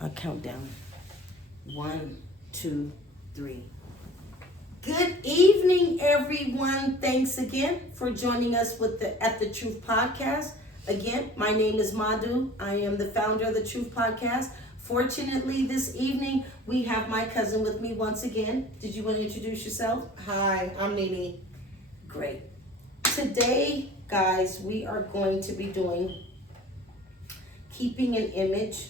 A countdown. 1, 2, 3. Good evening, everyone. Thanks again for joining us with the At the Truth Podcast. Again, my name is Madhu. I am the founder of the Truth Podcast. Fortunately, this evening we have my cousin with me once again. Did you want to introduce yourself? Hi, I'm Nene. Great. Today, guys, we are going to be doing Keeping an Image.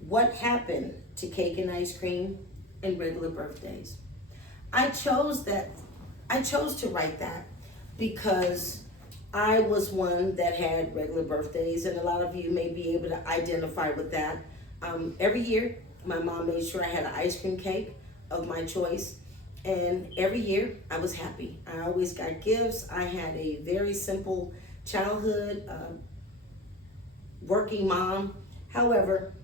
What happened to cake and ice cream and regular birthdays? I chose to write that because I was one that had regular birthdays, and a lot of you may be able to identify with that. Every year, my mom made sure I had an ice cream cake of my choice, and every year I was happy. I always got gifts. I had a very simple childhood, working mom. However,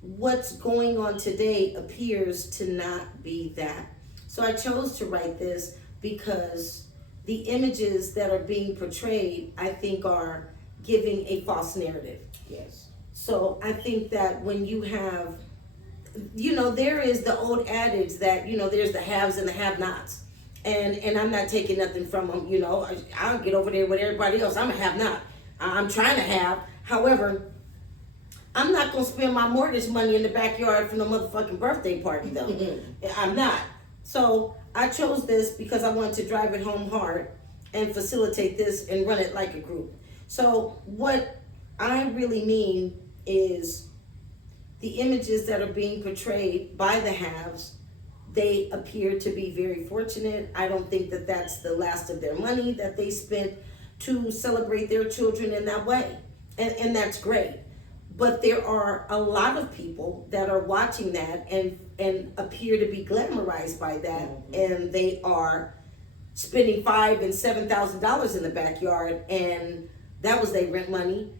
what's going on today appears to not be that. So I chose to write this because the images that are being portrayed, I think, are giving a false narrative. Yes. So I think that when you have, there is the old adage that, there's the haves and the have-nots. And I'm not taking nothing from them, I'll get over there with everybody else. I'm a have-not. I'm trying to have. However, I'm not going to spend my mortgage money in the backyard for no motherfucking birthday party, though. I'm not. So I chose this because I wanted to drive it home hard and facilitate this and run it like a group. So what I really mean is the images that are being portrayed by the haves, they appear to be very fortunate. I don't think that that's the last of their money that they spent to celebrate their children in that way. And that's great. But there are a lot of people that are watching that and appear to be glamorized by that, and they are spending $5,000 and $7,000 in the backyard, and that was their rent money,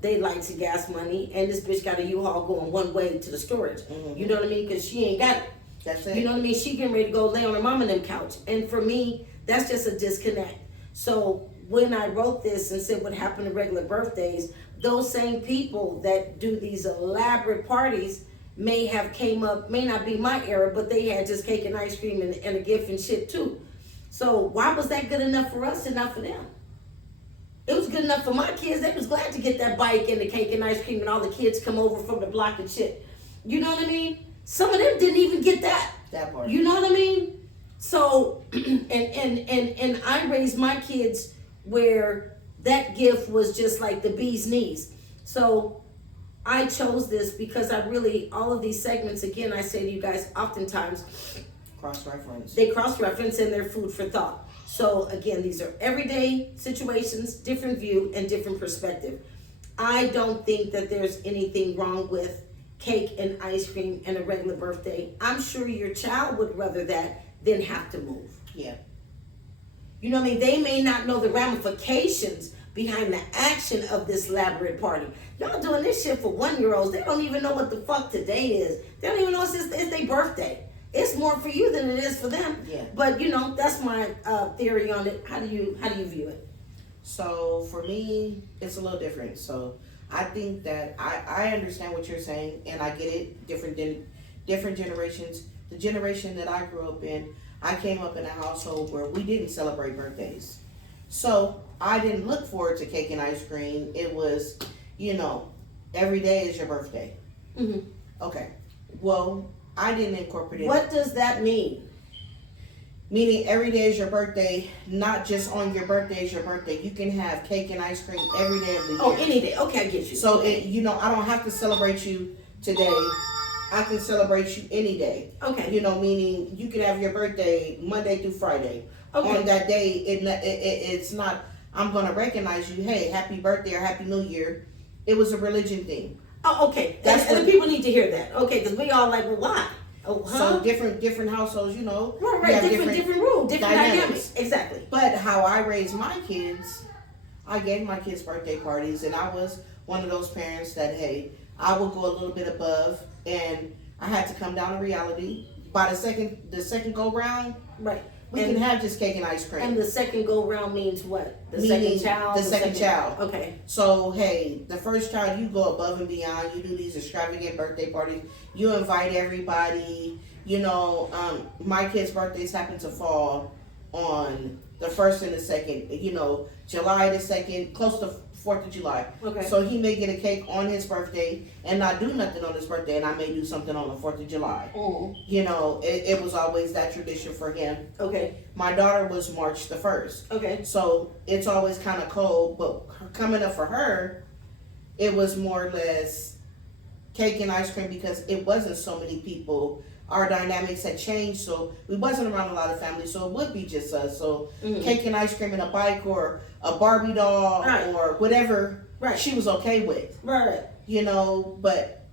they lights and gas money, and this bitch got a U-Haul going one way to the storage. You know what I mean? Because she ain't got it. That's it. You know what I mean? She getting ready to go lay on her mom and them couch, and for me, that's just a disconnect. So when I wrote this and said what happened to regular birthdays, those same people that do these elaborate parties may not be my era, but they had just cake and ice cream and a gift and shit too. So why was that good enough for us and not for them? It was good enough for my kids. They was glad to get that bike and the cake and ice cream and all the kids come over from the block and shit. You know what I mean? Some of them didn't even get that. That part. You know what I mean? So, and I raised my kids where that gift was just like the bee's knees. So I chose this because all of these segments, again, I say to you guys, oftentimes Cross-reference. they cross-reference and they're food for thought. So again, these are everyday situations, different view and different perspective. I don't think that there's anything wrong with cake and ice cream and a regular birthday. I'm sure your child would rather that than have to move. Yeah. You know what I mean? They may not know the ramifications behind the action of this elaborate party. Y'all doing this shit for 1-year-olds. They don't even know what the fuck today is. They don't even know it's their birthday. It's more for you than it is for them. Yeah. But that's my theory on it. How do you view it? So for me, it's a little different. So I think that I understand what you're saying, and I get it. Different generations. The generation that I grew up in, I came up in a household where we didn't celebrate birthdays. So I didn't look forward to cake and ice cream. It was, every day is your birthday. Mm-hmm. Okay. Well, I didn't incorporate it. What does that mean? Meaning every day is your birthday, not just on your birthday is your birthday. You can have cake and ice cream every day of the year. Oh, any day. Okay, I get you. So, I don't have to celebrate you today. I can celebrate you any day. Okay. Meaning you can have your birthday Monday through Friday. Okay. On that day, it's not, I'm going to recognize you, hey, happy birthday or happy new year. It was a religion thing. Oh, okay. And the people need to hear that. Okay, because we all like, well, why? Oh, huh? So different households, Right. Different rules, different dynamics. Exactly. But how I raised my kids, I gave my kids birthday parties, and I was one of those parents that, hey, I would go a little bit above, and I had to come down to reality. By the second go round, Right. We can have just cake and ice cream. And the second go round means what? The Meaning second child? the second child. Okay. So, hey, the first child, you go above and beyond. You do these extravagant birthday parties. You invite everybody. You know, my kids' birthdays happen to fall on the 1st and the 2nd. You know, July the 2nd, close to 4th of July. Okay. So he may get a cake on his birthday and not do nothing on his birthday, and I may do something on the 4th of July. Mm. You know, it was always that tradition for him. Okay. My daughter was March the 1st. Okay. So it's always kind of cold, but coming up for her, it was more or less cake and ice cream because it wasn't so many people. Our dynamics had changed, so we wasn't around a lot of families, so it would be just us. So cake and ice cream and a bike or a Barbie doll or whatever she was okay with. Right. You know, but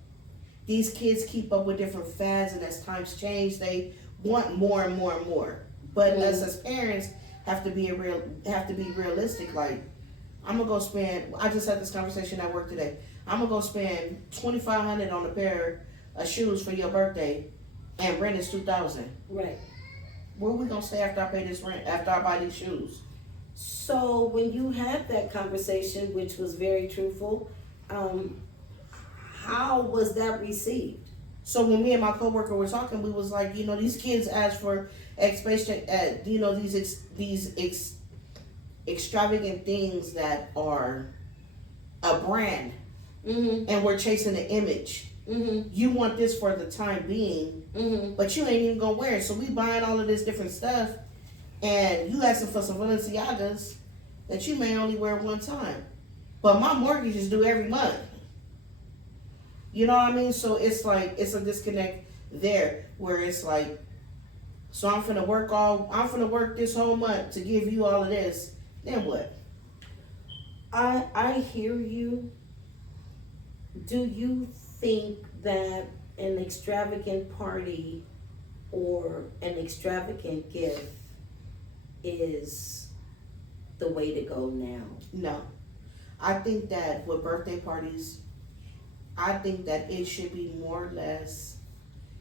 these kids keep up with different fads, and as times change, they want more and more and more. But us as parents have to be realistic. Like, I'm gonna go spend. I just had this conversation at work today. I'm gonna go spend $2,500 on a pair of shoes for your birthday, and rent is $2,000. Right. Where we gonna stay after I pay this rent? After I buy these shoes? So when you had that conversation, which was very truthful, how was that received? So when me and my coworker were talking, we was like, you know, these kids ask for you know, these extravagant things that are a brand, and we're chasing the image. You want this for the time being, but you ain't even gonna wear it. So we buying all of this different stuff, and you asking for some Balenciagas that you may only wear one time. But my mortgage is due every month. You know what I mean? So it's like, it's a disconnect there where it's like, so I'm finna work this whole month to give you all of this. Then what? I hear you. Do you think that an extravagant party or an extravagant gift is the way to go now? No. I think that with birthday parties, I think that it should be more or less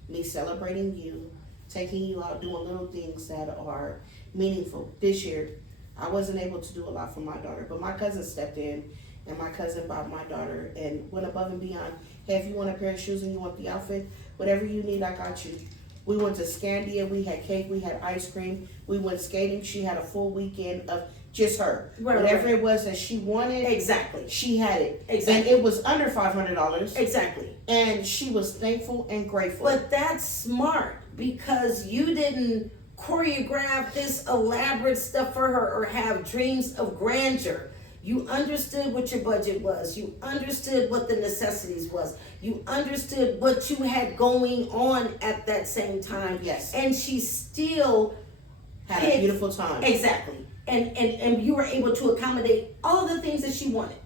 me celebrating you, taking you out, doing little things that are meaningful. This year, I wasn't able to do a lot for my daughter, but my cousin stepped in, and my cousin bought my daughter and went above and beyond. Hey, if you want a pair of shoes and you want the outfit, whatever you need, I got you. We went to Scandia, we had cake, we had ice cream, we went skating. She had a full weekend of just her. Whatever it was that she wanted, exactly, she had it. Exactly. And it was under $500. Exactly. And she was thankful and grateful. But that's smart because you didn't choreograph this elaborate stuff for her or have dreams of grandeur. You understood what your budget was. You understood what the necessities was. You understood what you had going on at that same time. Yes. And she still had a beautiful time. Exactly. And you were able to accommodate all the things that she wanted.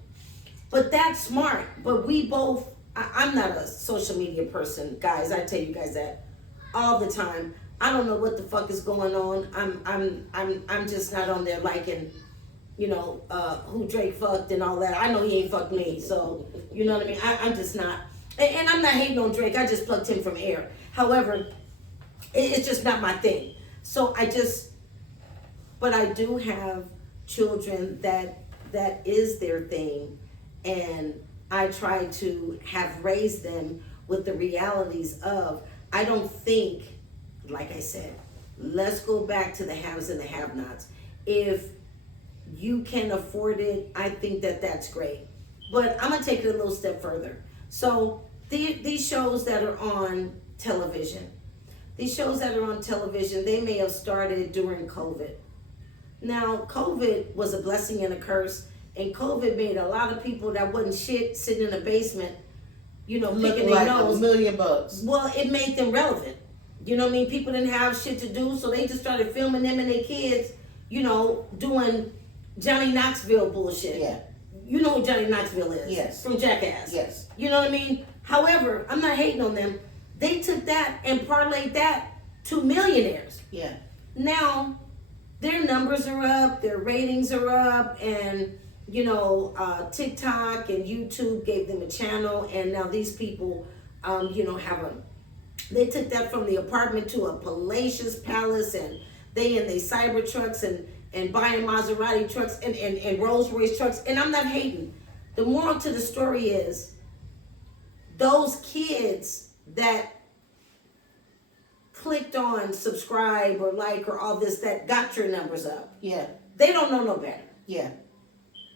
But that's smart. But we both, I'm not a social media person, guys. I tell you guys that all the time. I don't know what the fuck is going on. I'm just not on there liking, you know, who Drake fucked and all that. I know he ain't fucked me, so you know what I mean. I'm just not, and I'm not hating on Drake. I just plucked him from air. However, it's just not my thing. So but I do have children that is their thing, and I try to have raised them with the realities of. I don't think, like I said, let's go back to the haves and the have-nots. If you can afford it, I think that's great. But I'm gonna take it a little step further. So these shows that are on television, they may have started during COVID. Now, COVID was a blessing and a curse, and COVID made a lot of people that wasn't shit sitting in a basement, you know, picking their nose. $1 million bucks. Well, it made them relevant. You know what I mean? People didn't have shit to do, so they just started filming them and their kids, you know, doing Johnny Knoxville bullshit. Yeah. You know who Johnny Knoxville is? Yes. From Jackass. Yes. You know what I mean? However, I'm not hating on them. They took that and parlayed that to millionaires. Yeah. Now, their numbers are up, their ratings are up, and, you know, TikTok and YouTube gave them a channel, and now these people, you know, they took that from the apartment to a palatial palace, and they in they cyber trucks and buying Maserati trucks and Rolls Royce trucks. And I'm not hating. The moral to the story is those kids that clicked on subscribe or like or all this that got your numbers up. Yeah. They don't know no better. Yeah.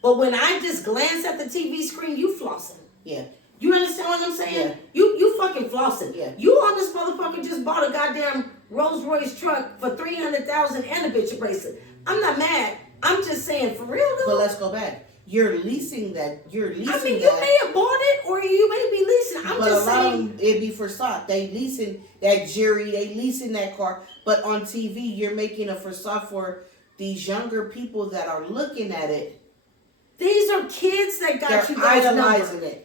But when I just glance at the TV screen, you flossing. Yeah. You understand what I'm saying? Yeah. You fucking flossing. Yeah. You on this motherfucker just bought a goddamn Rolls Royce truck for $300,000 and a bitch bracelet. I'm not mad. I'm just saying for real though. But let's go back. You're leasing that. You're leasing I mean, that. you may have bought it or you may be leasing. I'm but just a lot of saying. them, it'd be for stock. They leasing that jury. They leasing that car. But on TV, you're making a facade for these younger people that are looking at it. These are kids that got They're you guys idolizing number. it.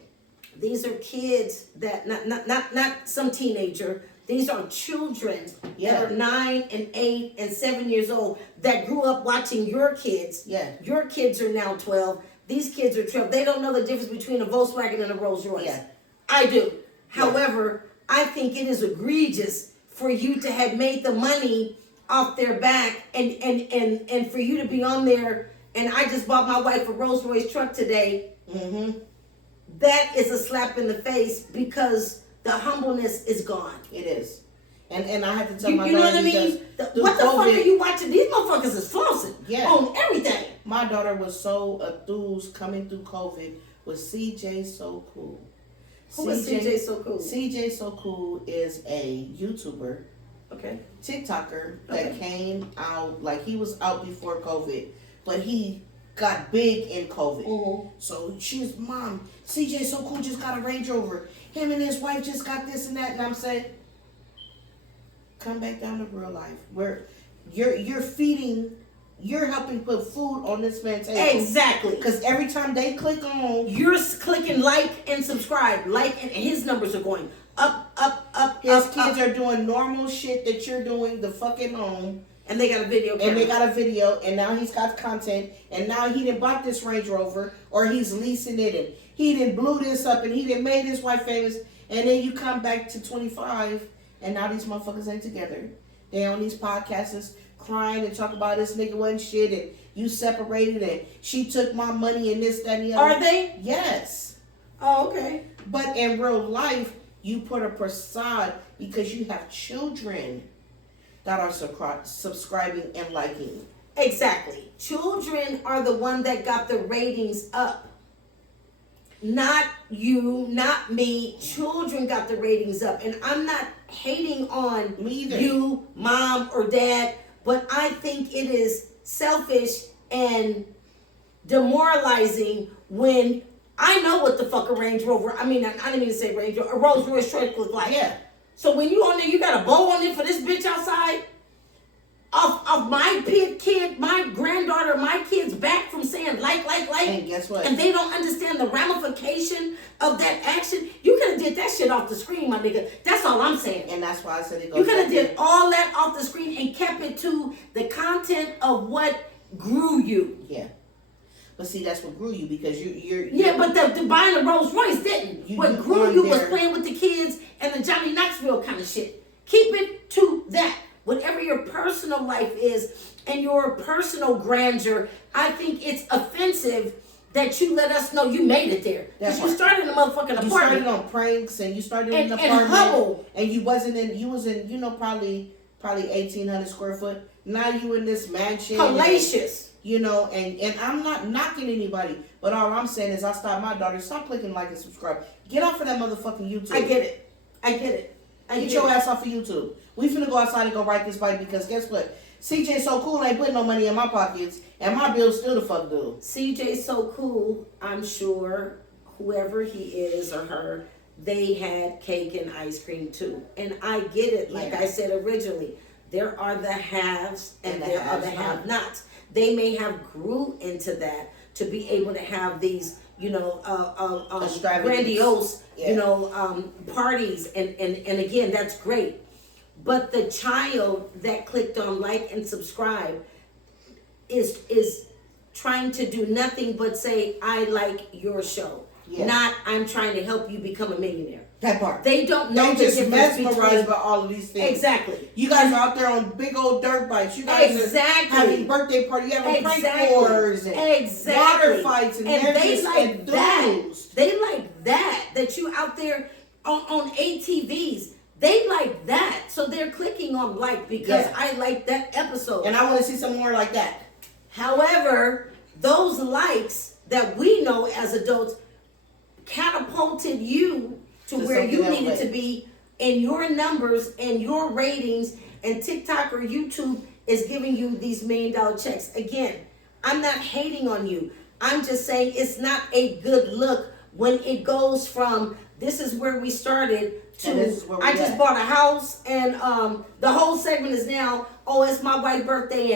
These are kids that not some teenager. These are children that are 9 and 8 and 7 years old that grew up watching your kids. Yeah. Your kids are now 12. These kids are 12. They don't know the difference between a Volkswagen and a Rolls Royce. Yeah. I do. Yeah. However, I think it is egregious for you to have made the money off their back and for you to be on there. And I just bought my wife a Rolls Royce truck today. Mm-hmm. That is a slap in the face because the humbleness is gone. It is. And I have to tell You my know daughter what I mean? because What the fuck COVID, are you watching? These motherfuckers is flossing Yeah. on everything. my daughter was so enthused coming through COVID with CJ So Cool. Who is CJ So Cool? CJ So Cool is a YouTuber, Okay. TikToker Okay. that came out, like he was out before COVID, but he got big in COVID. Mm-hmm. So she's, Mom, CJ So Cool just got a Range Rover. Him and his wife just got this and that. And I'm saying, come back down to real life. Where you're feeding, you're helping put food on this man's table. Exactly. Because every time they click on, You're clicking like and subscribe. Like and his numbers are going up, up, up, his up, kids up. are doing normal shit that you're doing the fucking home. And they got a video camera. And they got a video, and now he's got content, and now he done bought this Range Rover, or he's leasing it, and he done blew this up, and he done made his wife famous, and then you come back to 25, and now these motherfuckers ain't together. They on these podcasts crying and talk about this nigga wasn't shit, and you separated, and she took my money, and this, that, and the other. Are they? Yes. Oh, okay. But in real life, you put a facade because you have children that are subscribing and liking. Exactly. Children are the one that got the ratings up. Not you, not me. Children got the ratings up. And I'm not hating on Me either. you, mom, or dad, but I think it is selfish and demoralizing when I know what the fuck a Range Rover, I didn't mean to say Range Rover, a Rolls Royce truck look like. Yeah. So when you on there, you got a bow on it for this bitch outside of my kid, my granddaughter, my kid's back from saying like. And guess what? And they don't understand the ramification of that action. You could have did that shit off the screen, my nigga. That's all I'm saying. And that's why I said it goes. You could have back did in. all that off the screen and kept it to the content of what grew you. Yeah. But see, that's what grew you because you're Yeah, but the buying the Rolls Royce didn't. You What do grew on you was there- playing with the kids and the Johnny Knoxville kind of shit. Keep it to that. Whatever your personal life is and your personal grandeur, I think it's offensive that you let us know you made it there. Because That's you right. started in a motherfucking You apartment. started on pranks and you started in And- an and apartment Hubble. and you was in probably 1,800 square foot. Now you in this mansion. Hellacious. And I'm not knocking anybody, but all I'm saying is I stopped my daughter. Stop clicking like and subscribe. Get off of that motherfucking YouTube. I get it. Get your ass off of YouTube. We finna go outside and go ride this bike because guess what? CJ So Cool ain't putting no money in my pockets and my bills still the fuck due. CJ So Cool, I'm sure whoever he is or her, they had cake and ice cream too. And I get it. Like Yeah. I said originally, there are the haves and the there are the have-nots. have-nots. They may have grew into that to be able to have these, Extravagance. grandiose, Yeah. parties. And again, that's great. But the child that clicked on like and subscribe is trying to do nothing but say, I like your show. Yeah. not I'm trying to help you become a millionaire. That part. They don't know They the just difference mesmerized between by all of these things. exactly. You guys are out there on big old dirt bikes. You guys Exactly. are having birthday parties. You having prank wars and water fights, and they're they just like that. enthused. They like that you out there on ATVs. They like that, so they're clicking on like because Yeah. I like that episode. And I want to see some more like that. However, those likes that we know as adults catapulted you to where something you else, needed right. to be in your numbers and your ratings, and TikTok or YouTube is giving you these $1 million checks. Again, I'm not hating on you. I'm just saying it's not a good look when it goes from this is where we started to And this is where we I just at. bought a house and the whole segment is now, oh, it's my wife's birthday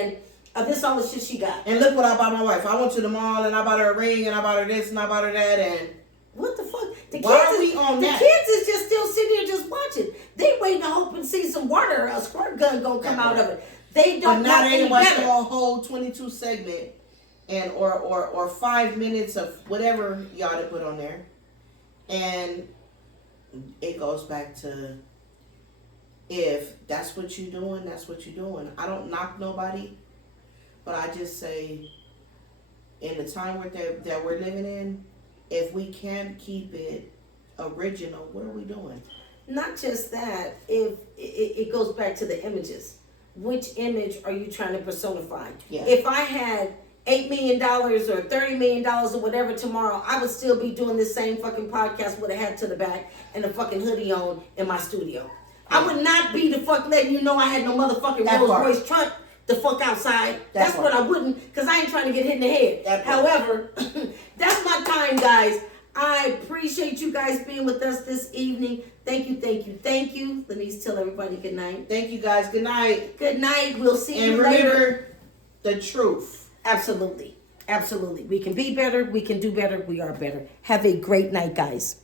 and this all the shit she got. And look what I bought my wife. I went to the mall and I bought her a ring and I bought her this and I bought her that and What the fuck? Why are we on the that? kids is just still sitting here just watching. They waiting to hope and see some water, a squirt gun gonna come out of it. They but don't know not any anyone better. saw a whole 22 segment and or 5 minutes of whatever y'all to put on there. And it goes back to if that's what you're doing, that's what you're doing. I don't knock nobody, but I just say in the time that we're living in, if we can't keep it original, what are we doing? Not just that, if it goes back to the images. Which image are you trying to personify? Yeah. If I had $8 million or $30 million or whatever tomorrow, I would still be doing this same fucking podcast with a hat to the back and a fucking hoodie on in my studio. I would not be the fuck letting you know I had no motherfucking That Rolls part. Royce truck the fuck outside. That That's part. what I wouldn't, because I ain't trying to get hit in the head. That part. However, that's my time, guys. I appreciate you guys being with us this evening. Thank you, thank you, thank you. Lenise, tell everybody good night. Thank you guys. Good night. Good night. We'll see And you remember later. the truth. Absolutely. Absolutely. We can be better. We can do better. We are better. Have a great night, guys.